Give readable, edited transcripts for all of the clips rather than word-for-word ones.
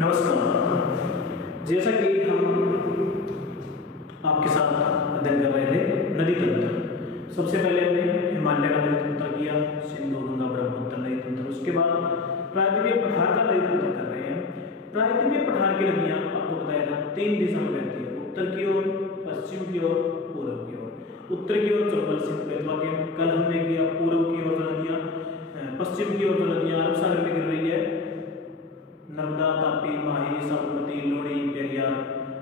नमस्कार। जैसा कि हम आपके साथ अध्ययन कर रहे थे नदी तंत्र, सबसे पहले हमने हिमालय का नदी तंत्र किया, सिंधु गंगा ब्रह्मपुत्र नदी तंत्र। उसके बाद प्रायद्वीपीय पठार का नदी तंत्र कर रहे हैं। प्रायद्वीपीय पठार की नदियाँ आपको बताया था 3 दिशा में बहती है, उत्तर की ओर, पश्चिम की ओर, पूर्व की ओर। उत्तर की ओर चंबल सिंध बेतवा के कल हमने किया, पूर्व की ओर जो नदियाँ, पश्चिम की ओर जो नदियाँ अरब सागर में गिर रही है, नर्मदा, तापी, माही, साबरमती, लोनी, पेरियार।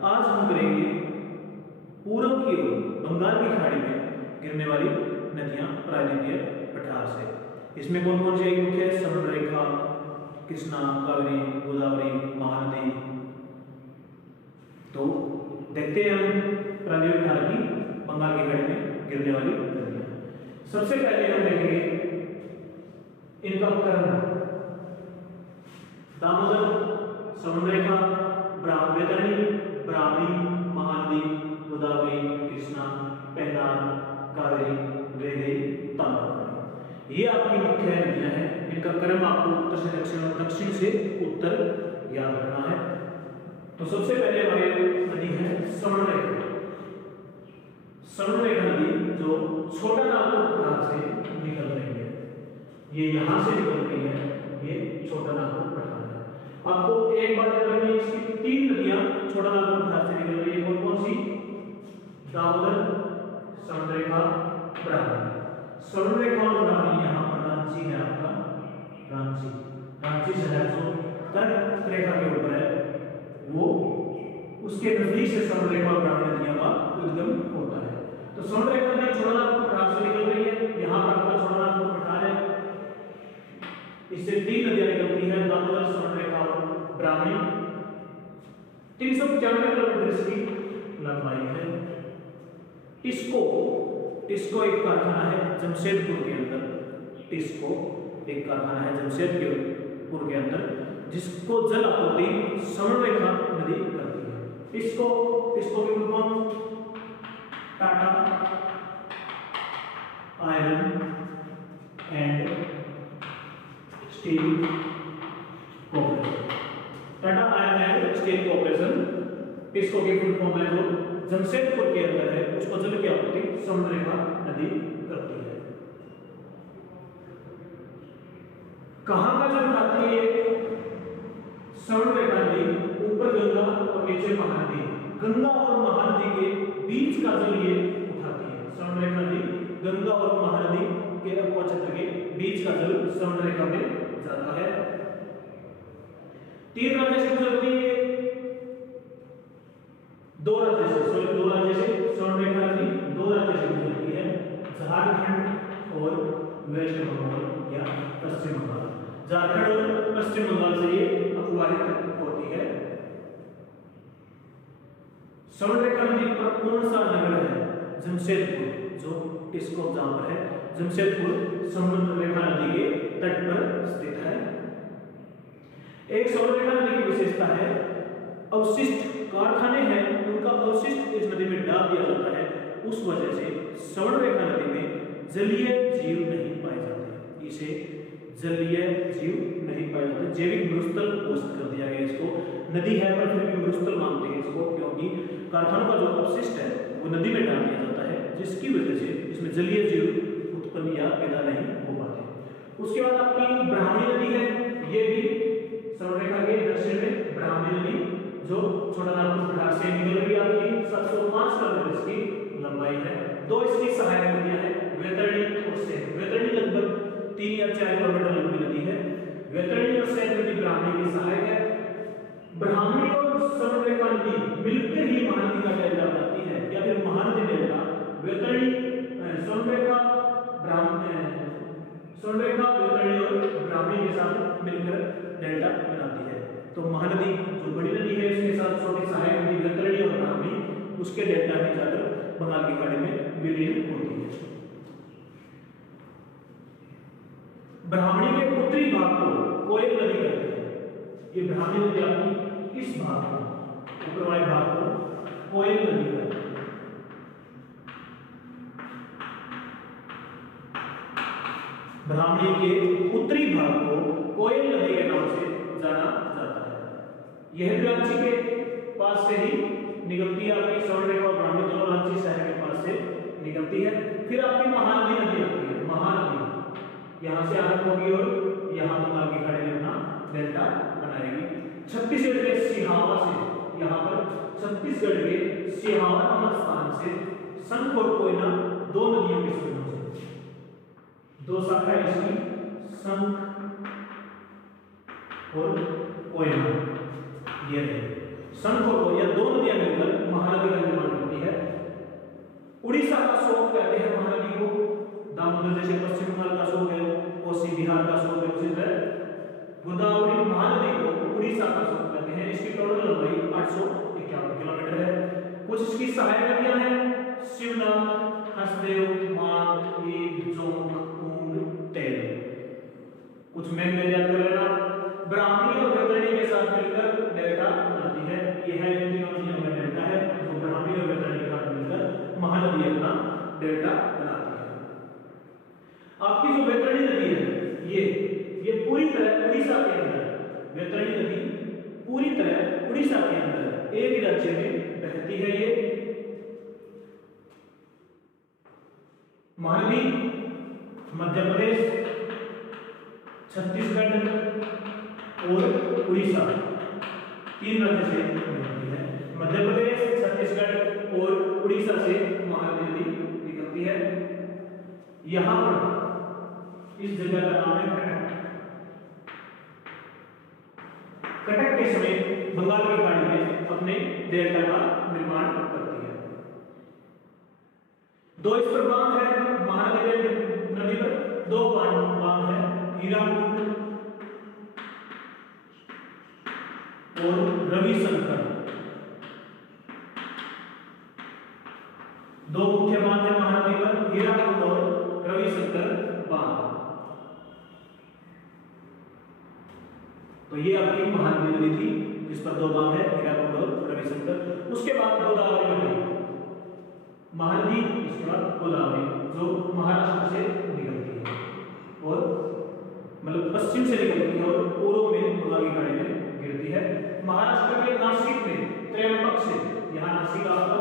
आज हम करेंगे पूर्व की ओर बंगाल की खाड़ी में गिरने वाली नदियां प्रायद्वीपीय पठार से। इसमें कौन कौन सी आएगी? मुख्य समुद्र रेखा, कृष्णा, कावेरी, गोदावरी, महानदी। तो देखते हैं हम प्रायद्वीपीय पठार की बंगाल की खाड़ी में गिरने वाली नदियां। सबसे पहले हम देखेंगे इनका क्रम। दामोदर, समुद्र रेखा, वैतरणी, ब्राह्मणी, महानदी, गोदावरी, कृष्णा, पेन्नार, कावेरी, वैगई, ताम्रपरणी। ये आपकी मुख्य नदियां हैं। इनका क्रम आपको उत्तर से दक्षिण और दक्षिण से उत्तर याद रखना है। तो सबसे पहले हमारी नदी है समुद्र रेखा। समुद्र रेखा नदी जो छोटा नागपुर पठार से निकल रही है, ये यहां से निकल रही है, ये छोटा नागपुर पठार। आपको एक बात याद रखनी है, इसकी 3 नदियां छोटा नागपुर पठार से निकल रही है। कौन कौन सी? दामोदर, समुद्र रेखा, ब्राह्मणी। समुद्र रेखा और ब्राह्मणी यहाँ पर रांची है आपका, रांची शहर जो तट रेखा के ऊपर है, वो उसके नजदीक से समुद्र रेखा और ब्राह्मणी नदियों का उद्गम होता है। तो समुद्र रेखा नदी छोटा नागपुर पठार से निकल रही है। यहाँ पर आपका छोटा नागपुर पठार है, इससे 3 नदियां निकलती हैं, दामोदर, समुद्र रेखा और ब्राह्मणी। 395 किलोमीटर इसकी लंबाई है। टिस्को एक कारखाना है जमशेदपुर के अंदर। टिस्को एक कारखाना है जमशेदपुर के अंदर, जिसको जल आपूर्ति समुद्र रेखा नदी करती है। टिस्को की full form Tata iron and steel corporation. Tata iron and steel corporation TISCO की फुल फॉर्म है, जो जमशेदपुर के अंदर है, उसको जल की आपूर्ति समुद्र रेखा नदी करती है। कहां का जल उठाती है? समुद्र रेखा नदी ऊपर गंगा और नीचे महानदी, गंगा और महानदी के बीच का जल ये उठाती है। समुद्र रेखा नदी गंगा और महानदी के अक्वा क्षेत्र के बीच का जल समुद्र रेखा में जाता है। 3 राज्य से गुजरती है, 2 राज्य से समुद्र रेखा नदी 2 राज्य से गुजरती है, झारखंड और वेस्ट बंगाल या पश्चिम बंगाल। झारखंड और पश्चिम बंगाल से ये अपवाहित होती है। समुद्र रेखा नदी पर कौन सा नगर है? जमशेदपुर, जो टिस्को जहां पर है, जमशेदपुर समुद्र रेखा नदी के तट पर स्थित है। एक समुद्र रेखा नदी की विशेषता है अवशिष्ट कारखाने हैं, उनका अवशिष्ट इस नदी में डाल दिया जाता है। उस वजह से समुद्र रेखा नदी में जलीय जीव नहीं पाए जाते। इसे जलीय जीव नहीं पाए जाते, जैविक मरुस्थल घोषित कर दिया गया इसको। नदी है पर फिर भी मरुस्थल मानते हैं इसको, क्योंकि कारखानों का जो अपशिष्ट है वो नदी में डाल दिया जाता है, जिसकी वजह से इसमें जलीय जीव उत्पन्न या पैदा नहीं हो पाते। उसके बाद आपकी ब्राह्मणी नदी है, ये भी समुद्र रेखा के दक्षिण में ब्राह्मणी नदी, जो छोटा नागपुर पठार से निकल रही है, आपकी 705 किलोमीटर इसकी लंबाई है। 2 इसकी सहायक नदियां हैं, वैतरणी और सैंध। वैतरणी लगभग 3 या 4 किलोमीटर लंबी नदी है। वैतरणी और सैंध नदी ब्राह्मणी की सहायक है। ब्राह्मणी और समुद्र रेखा नदी मिलकर ही महानदी का डेल्टा बनाती है, या फिर महानदी डेल्टा। वैतरणी समुद्र रेखा वैतरणी और ब्राह्मणी के साथ मिलकर डेल्टा बनाती है। तो महानदी जो बड़ी नदी है, उसके साथ छोटी सहायक नदी वैतरणी और ब्राह्मणी, उसके डेल्टा में जाकर बंगाल की खाड़ी में विलीन होती है। ब्राह्मणी के उत्तरी भाग को कोयल नदी कहते हैं। ये ब्राह्मणी नदी आपकी इस भाग को, ऊपर वाले भाग को कोयल नदी कहते हैं। ब्राह्मणी के उत्तरी भाग को कोयल नदी के नाम से जाना जाता है। यह भी रांची के पास से ही निकलती है, आपकी स्वर्ण रेखा और ब्राह्मणी दोनों रांची शहर के पास से निकलती है। फिर आपकी महानदी नदी आती है, महानदी यहां से आरंभ होगी और यहां बंगाल की खाड़ी में अपना डेल्टा बनाएगी। छत्तीसगढ़ के सिहावा से, यहां पर छत्तीसगढ़ के सिहावा नामक स्थान से संख और कोयना दो नदियों के संगम से, दो शाखा है इसकी, संख और कोयना, ये संख और कोयना दो नदियां मिलकर महानदी का निर्माण करती है। उड़ीसा का शोक कहते हैं महानदी को, दामोदर जैसे पश्चिम बंगाल का शोक है, कोसी बिहार का शोक है, उसी तरह गोदावरी महानदी को उड़ीसा का शोक कहते हैं। इसकी टोटल लंबाई 851 किलोमीटर है। कुछ इसकी सहायक नदियां हैं, शिवनाथ, हसदेव, मान, ईद, जोंक, ऊंग, तेल। कुछ में याद कर लेना। ब्राह्मणी और वैतरणी के साथ मिलकर डेल्टा बनाती है। यह है इन तीनों नदियों का डेल्टा है, जो ब्राह्मणी और वैतरणी के साथ मिलकर महानदी अपना डेल्टा बनाती है। आपकी जो वैतरणी नदी है ये पूरी तरह उड़ीसा के अंदर, वैतरणी नदी पूरी तरह उड़ीसा के अंदर एक ही राज्य में बहती है। ये महानदी मध्य प्रदेश, छत्तीसगढ़ और उड़ीसा तीन राज्य से निकलती है। मध्य प्रदेश, छत्तीसगढ़ और उड़ीसा से महानदी नदी निकलती है। यहां पर इस जगह का नाम है कटक। कटक के समय बंगाल की खाड़ी में अपने डेल्टा का निर्माण करती है। दो इस पर बांध है महानदी नदी पर, दो बांध है, हीराकुंड और रविशंकर। दो मुख्य बांध है महानदी पर, हीराकुंड और रविशंकर बांध। तो ये आपकी महानदी नदी थी जिस पर दो बांध है, हीराकुंड और रविशंकर। उसके बाद गोदावरी नदी, महानदी, इसके बाद गोदावरी जो महाराष्ट्र से निकलती है और मतलब पश्चिम से निकलती है और पूर्व में बंगाल की खाड़ी में गिरती है। महाराष्ट्र के नासिक में त्र्यंबक से, यहां नासिक आपका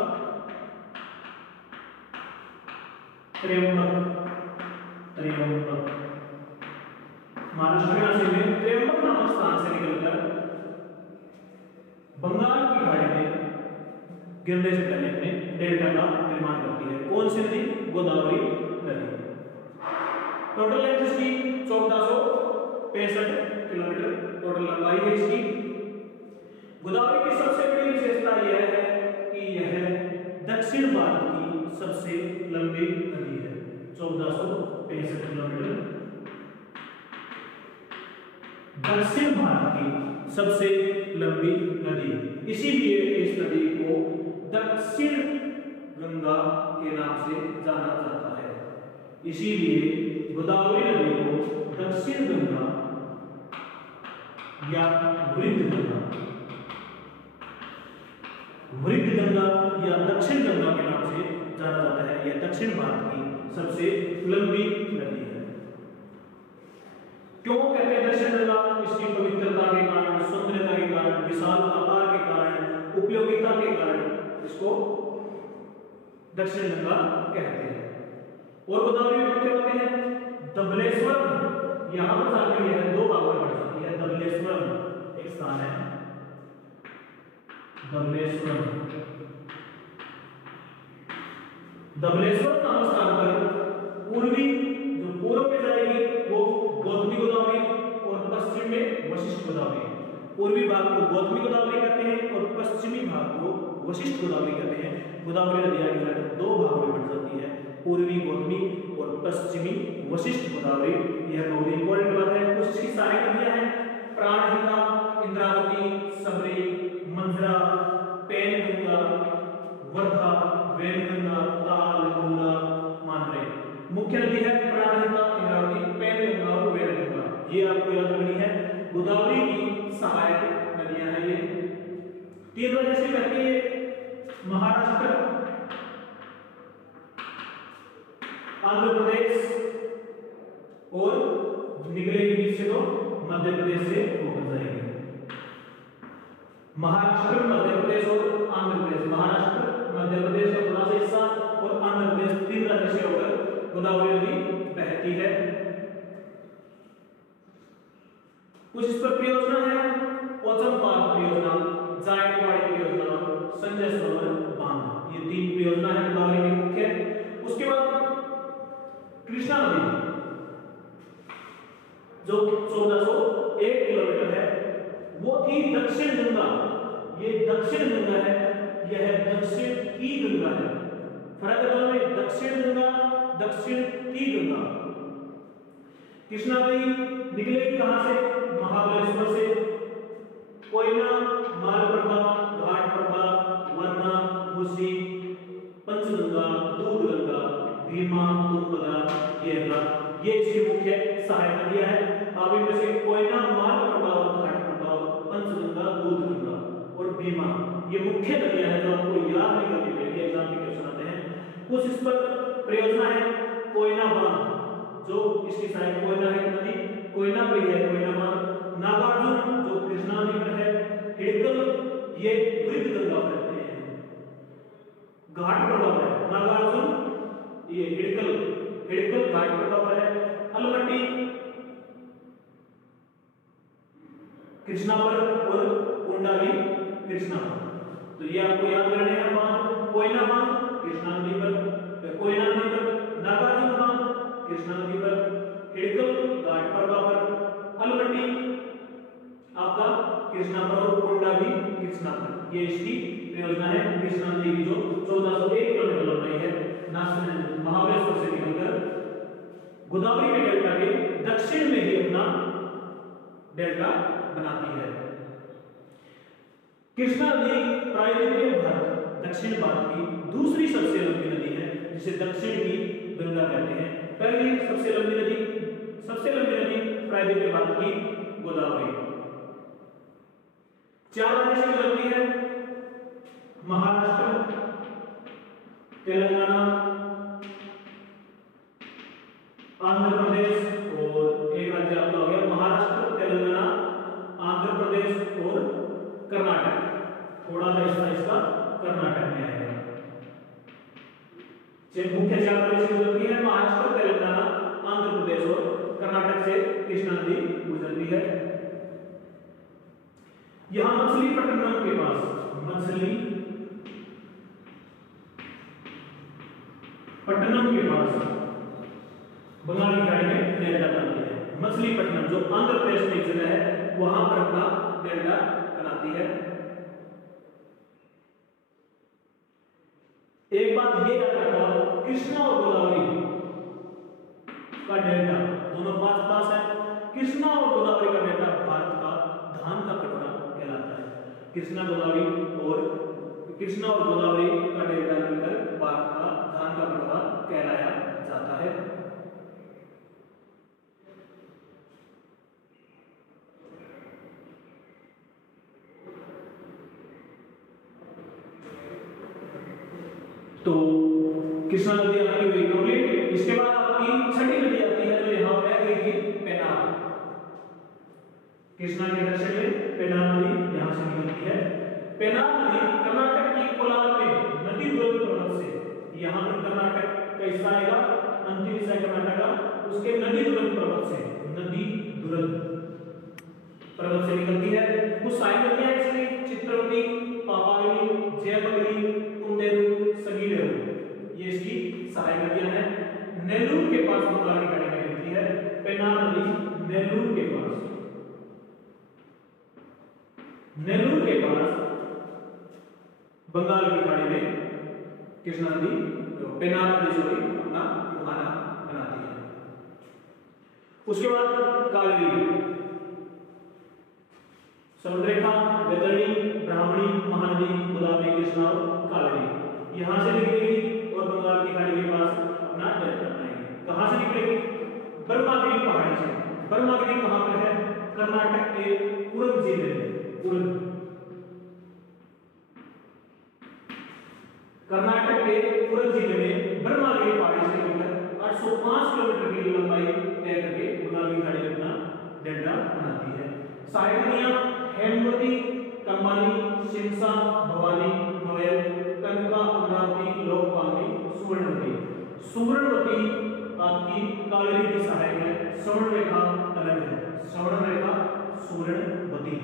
त्र्यंबक, महाराष्ट्र के नासिक में त्र्यंबक नामक स्थान से निकलकर बंगाल की खाड़ी में गिरने से पहले अपने डेल्टा का निर्माण करती है। कौन सी नदी? गोदावरी नदी। टोटल लेंथ इसकी 1465 किलोमीटर टोटल लंबाई है इसकी। गोदावरी की सबसे बड़ी विशेषता यह है कि यह दक्षिण भारत की सबसे लंबी नदी है, 1465 किलोमीटर। दक्षिण भारत की सबसे लंबी नदी, इसीलिए इस नदी को दक्षिण गंगा के नाम से जाना जाता है। इसीलिए गोदावरी नदी को दक्षिण गंगा या वृद्ध गंगा या दक्षिण गंगा के नाम से जाना जाता है। यह दक्षिण भारत की सबसे लंबी नदी है। क्यों कहते हैं दक्षिण गंगा? इसकी पवित्रता के कारण, सुंदरता के कारण, विशाल आकार के कारण, उपयोगिता के कारण इसको दक्षिण गंगा कहते हैं। और गोदावरी में क्या होते हैं? धबलेश्वरम, यहां पर जाकर यह दो भागों में बढ़ जाती है। धबलेश्वरम एक स्थान है, धबलेश्वरम नामक स्थान पर पूर्वी जो पूर्व में जाएगी वो गौतमी गोदावरी और पश्चिम में वशिष्ठ गोदावरी। पूर्वी भाग को गौतमी गोदावरी कहते हैं और पश्चिमी भाग को वशिष्ठ गोदावरी कहते हैं। गोदावरी नदी आगे जाकर दो भागों में बढ़ जाती है, पूर्वी गौतमी और पश्चिमी वशिष्ठ गोदावरी। यह बहुत इंपॉर्टेंट बात है। कुछ इसकी सहायक नदियां हैं, प्राणहिता, इंद्रावती, सबरी, मंजरा, पेनगंगा, वर्धा, वैनगंगा, ताल, मूला, मांद्रे। मुख्य नदी है प्राणहिता, इंद्रावती, पेनगंगा और वैनगंगा। ये आपको याद रखनी है। गोदावरी की सहायक नदियां हैं ये। तीन राज्य से बहती है, महाराष्ट्र, आंध्र प्रदेश और निकलेगी बीच से तो मध्य प्रदेश से होकर जाएगी। महाराष्ट्र, मध्य प्रदेश और आंध्र प्रदेश। महाराष्ट्र, मध्य प्रदेश का थोड़ा सा हिस्सा और आंध्र प्रदेश, 3 राज्य से होकर गोदावरी नदी बहती है। कुछ इस पर परियोजना है, पोचमपाद परियोजना, जायकवाड़ी परियोजना और संजय सरोवर बांध। ये 3 परियोजना है गोदावरी की मुख्य। उसके बाद कृष्णा नदी जो 1401 किलोमीटर है, वो थी दक्षिण गंगा। ये दक्षिण गंगा है, यह दक्षिण की गंगा है। फर्क है दोनों में, दक्षिण गंगा, दक्षिण की गंगा। कृष्णा नदी निकलेगी कहां से? महाबलेश्वर से, कोयना, मालप्रभा, घाटप्रभा, वरना, मूसी, पंचगंगा, दूधगंगा, भीमा, तुंगभद्रा, ये इसकी मुख्य सहायक नदियां हैं। अब इनमें से कोयना, मालप्रभा और घाटप्रभा, पंचगंगा, दूधगंगा और भीमा, ये मुख्य नदियां हैं जो आपको याद नहीं करनी पड़ेगी, एग्जाम में क्वेश्चन आते हैं। कुछ इस पर परियोजना है, कोयना बांध, जो इसकी सहायक कोयना है नदी, कोयना पे है कोयना बांध। नागार्जुन जो कृष्णा नदी पर है। हिडकल ये वृद्ध गंगा पर है। घाटप्रभा पर नागार्जुन, ये हिडकल घाटप्रभा पर है। अलमट्टी कृष्णा पर और कुंडाली कृष्णा पर। तो ये आपको याद करने हैं बांध। कोयना बांध कृष्णा नदी पर, कोयना नदी पर। नागार्जुन बांध कृष्णा नदी पर। हिडकल घाटप्रभा पर। अलमट्टी आपका कृष्णा पर और कुंडाली कृष्णा पर। ये इसकी परियोजना है कृष्णा नदी की, जो 1401 किलोमीटर लंबाई है। महाबलेश्वर से निकलकर गोदावरी के डेल्टा के दक्षिण में ही अपना डेल्टा बनाती है। कृष्णा नदी प्रायद्वीपीय भारत, दक्षिण भारत की दूसरी सबसे लंबी नदी है, जिसे दक्षिण की गंगा कहते हैं। पहली सबसे लंबी नदी प्रायद्वीपीय भारत की गोदावरी। 4 राज्य से गुजरती है, महाराष्ट्र, तेलंगाना, आंध्र प्रदेश और एक राज्य आपका हो गया महाराष्ट्र, तेलंगाना, आंध्र प्रदेश और कर्नाटक। थोड़ा सा हिस्सा इसका कर्नाटक में आएगा। मुख्य 4 राज्य से गुजरती है, महाराष्ट्र, तेलंगाना, आंध्र प्रदेश और कर्नाटक से कृष्णा नदी गुजरती है। यहां मछलीपट्टनम के पास, मछलीपट्टनम के पास बंगाल की खाड़ी में डेल्टा बनाती है। मछलीपट्टनम जो आंध्र प्रदेश में एक जगह है, वहां पर अपना डेल्टा बनाती है। एक बात ये याद रखो, कृष्णा और गोदावरी का डेल्टा दोनों पास है। कृष्णा और गोदावरी का डेल्टा भारत का धान का कटोरा कहलाता है। कृष्णा और गोदावरी का डेल्टा मिलकर भारत का धान का कटोरा कहलाया जाता है। तो कृष्णा नदी आपकी हुई कंप्लीट। इसके बाद आपकी छठी नदी आती है, जो यहां रह गई थी, पेनाब। कृष्णा के दक्षिण में पेनाब नदी यहां से निकलती है। पेनाब नदी कर्नाटक की कोलार में नदी दुर्ग पर्वत से, यहां पर कर्नाटक का हिस्सा आएगा, अंतिम हिस्सा कर्नाटक का, उसके नदी दुर्ग पर्वत से, नदी दुर्ग पर्वत से निकलती है। कुछ सहायक नदियां इसकी चित्रवती, पापागिनी, जयमगरी, कुंदेरू, सगीरेरू, ये इसकी सहायक नदियां हैं। नेल्लूर के पास बंगाल की खाड़ी में मिलती है। पेनाब नदी नेल्लूर के पास बंगाल की खाड़ी में कृष्णा नदी, पेनाब नदी अपना मुहाना बनाती है। उसके बाद कावेरी, समुद्रेखा, वैतरणी, ब्राह्मणी, महानदी, गोदावरी, कृष्णा और कावेरी यहां से निकलेगी और बंगाल की खाड़ी के पास अपना डेल्टा बनाएगी। कहां से निकलेगी? बर्मागिरी पहाड़ी से। बर्मागिरी कहां पर है? कर्नाटक के कुर्ग जिले में। कर्नाटक के कुर्ग जिले में बर्मागिरी पहाड़ी से निकलकर 805 किलोमीटर की लंबाई तय करके बंगाल की खाड़ी में अपना डेल्टा बनाती है। सहायक नदियां हेमवती, कंबानी, शिमसा, भवानी, नोयल, कनका, अमरावती, लोकपालनी, सुवर्णवती। सुवर्णवती आपकी कावेरी की सहायक है, स्वर्ण रेखा अलग है, स्वर्ण रेखा सुवर्णवती।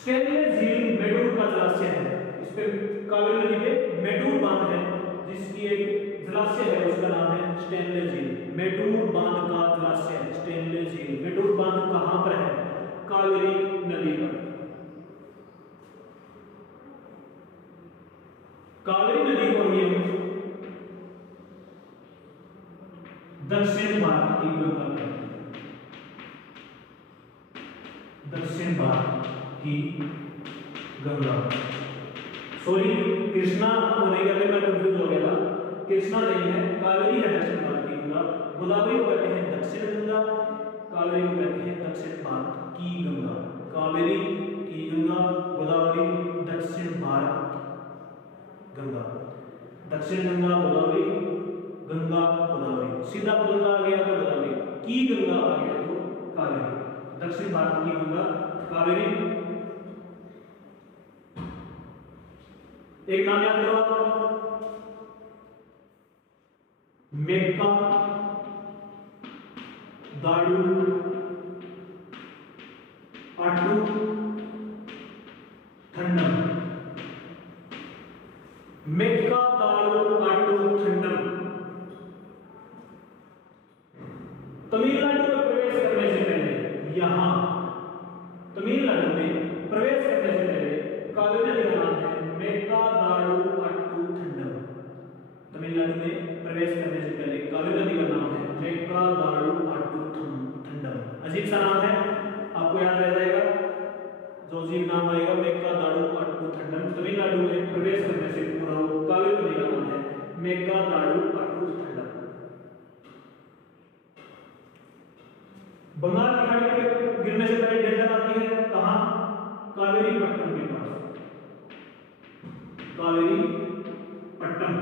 स्टेनलेस झील मेडूर का जलाशय है, इस पे कावेरी नदी पे मेडूर बांध है जिसकी एक जलाशय है, उसका नाम है स्टेनलेस झील। मेडूर बांध का जलाशय स्टेनलेस झील। मेडूर बांध कहां पर है? कावेरी नदी पर। कावेरी नदी को हम दक्षिण भारत की गंगा कहते हैं, दक्षिण भारत की गंगा। सॉरी, कृष्णा को नहीं कहते, मैं कंफ्यूज हो गया था। कृष्णा नहीं है, कावेरी है दक्षिण भारत की गंगा। गोदावरी को कहते हैं दक्षिण गंगा, कावेरी को कहते हैं दक्षिण भारत की गंगा। कावेरी की गंगा, गोदावरी दक्षिण भारत गंगा। दक्षिण गंगा गोदावरी, गंगा गोदावरी, सीधा गंगा आ गया तो गोदावरी, की गंगा आ गया तो कावेरी। दक्षिण भारत की गंगा कावेरी। एक नाम याद करो, मेक्का, दाड़ू, आटू, ठंडम। मेक्का, दाड़ू, आटू, ठंडम। तमिलनाडु में प्रवेश करने से पहले, यहां तमिलनाडु में प्रवेश करने से पहले कावेरी नदी का नाम है मेक्का, दाड़ू, आटू, ठंडम। तमिलनाडु में प्रवेश करने से पहले कावेरी नदी का नाम है मेक्का, दाड़ू, आटू, ठंडम। अजीब सा नाम है, आपको याद रह जाएगा। जो अजीब नाम आएगा मेक्का, दाड़ू, आटू, ठंडम, तमिलनाडु में प्रवेश करने से पूरा कावेरी नदी का नाम है मेक्का, दाड़ू, आटू, ठंडम। बंगाल की खाड़ी के गिरने से पहले डेल्टा आती है कहां? कावेरी पट्टम के पास। कावेरी पट्टम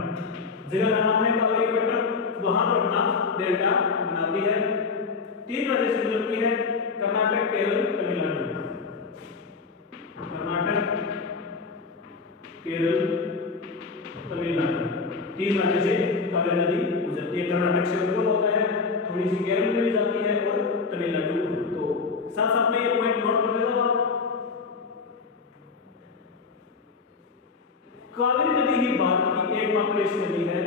जगह का नाम है कावेरी पट्टम, वहां पर अपना डेल्टा बनाती है। 3 राज्य से गुजरती है, कर्नाटक, केरल, तमिलनाडु। कर्नाटक, केरल, तमिलनाडु, 3 राज्य से कावेरी नदी गुजरती है। कर्नाटक से ऊपर होता है, थोड़ी सी केरल में भी जाती है और तमिलनाडु। तो साथ साथ में ये पॉइंट नोट कर लेना आप। कावेरी नदी ही भारत की एकमात्र ऐसी नदी है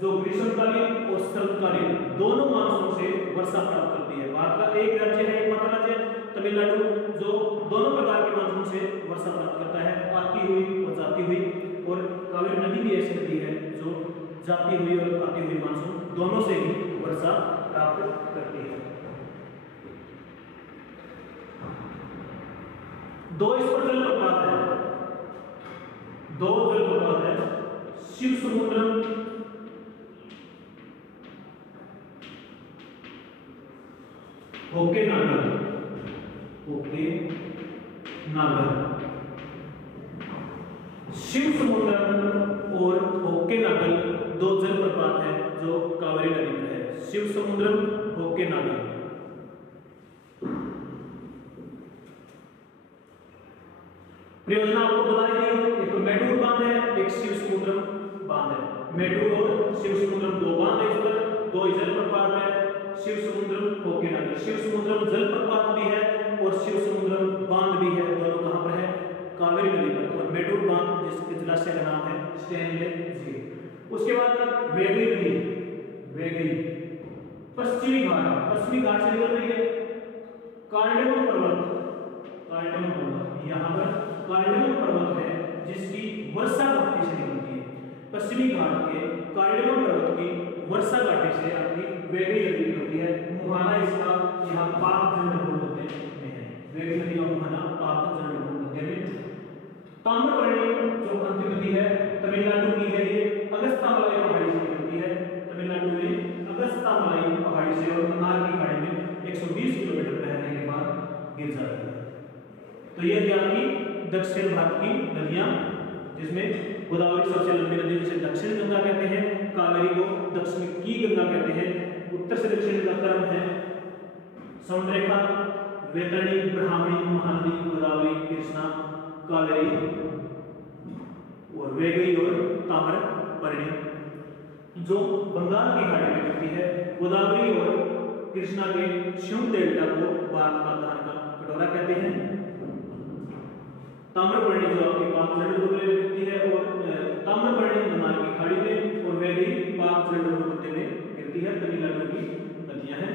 जो ग्रीष्मकालीन और शरतकालीन दोनों मानसून से वर्षा प्राप्त करती है। भारत का एक राज्य है, एकमात्र राज्य तमिलनाडु, जो दोनों प्रकार के मानसून से वर्षा प्राप्त करता है, आती हुई और जाती हुई। और कावेरी नदी भी ऐसी नदी है जो जाती हुई और आती हुई मानसून दोनों से ही वर्षा प्राप्त करती है। 2 इस पर जलप्रपात है, 2 जलप्रपात है, शिव समुद्रम होके नागर, होके नागर। शिव समुद्रम और होके नागर 2 जलप्रपात है जो कावेरी नदी में है। शिव समुद्रम, होके नागर। परियोजना आपको बता दी, एक तो मेडूर बांध है, एक शिव समुद्रम बांध है। मेडूर और शिव समुद्रम 2 बांध है, इस पर 2 जलप्रपात है, शिव समुद्रम, होके नागर। शिव समुद्रम जलप्रपात भी है और शिव समुद्रम बांध भी है, दोनों कहां पर है? कावेरी नदी पर। और मेडूर बांध जिसके जलाशय का नाम है स्टेनलेस झील। उसके बाद वेगई नदी, वेगई पश्चिमी घाट से निकल रही है। कार्डेमम पर्वत, कार्डेमम पर्वत, यहाँ पर कार्डेमम पर्वत है जिसकी वर्षा घाटी से निकलती है। पश्चिमी घाट के कार्डेमम पर्वत की वर्षा घाटी से आपकी वेगई नदी निकलती है। मुहाना इसका यहाँ पाक जलनिर्भर मध्य में है। वेगई नदी का मुहाना पाक जलनिर्भर मध्य में। ताम्रपर्णी जो अंतिम नदी है तमिलनाडु की है, ये अगस्त्यामलाई पहाड़ी से निकलती है। तमिलनाडु में अगस्त्यामलाई पहाड़ी से और मन्नार की खाड़ी में 120 किलोमीटर बहने के बाद गिर जाती है। तो ये थी आपकी दक्षिण भारत की नदियां, जिसमें गोदावरी सबसे लंबी नदी जिसे दक्षिण गंगा कहते हैं, कावेरी को दक्षिण की गंगा कहते हैं। उत्तर से दक्षिण का क्रम है समुद्र रेखा, वैतरणी, ब्राह्मणी, महानदी, गोदावरी, कृष्णा, कावेरी और वैगई और ताम्रपर्णी। जो बंगाल की खाड़ी में गिरती है, गोदावरी और कृष्णा के शिव डेल्टा को भारत का धान का कटोरा कहते हैं। ताम्रपर्णी जो आपके पाक जलडोबे में गिरती है और ताम्रपर्णी बंगाल की खाड़ी में और वैगई पाक जलडोबे में गिरती है। तमिलनाडु की नदियां हैं।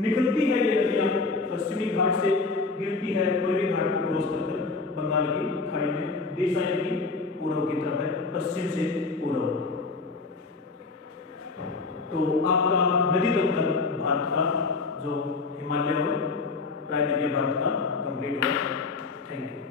निकलती है ये नदियां पश्चिमी घाट से, गिरती है पूर्वी घाट को क्रॉस कर बंगाल की खाड़ी में। दिशा की पूर्व की तरफ है, पश्चिम से पूर्व। तो आपका नदी तल भारत का जो हिमालय और प्रायद्वीपीय भारत का कंप्लीट हुआ। Thank you.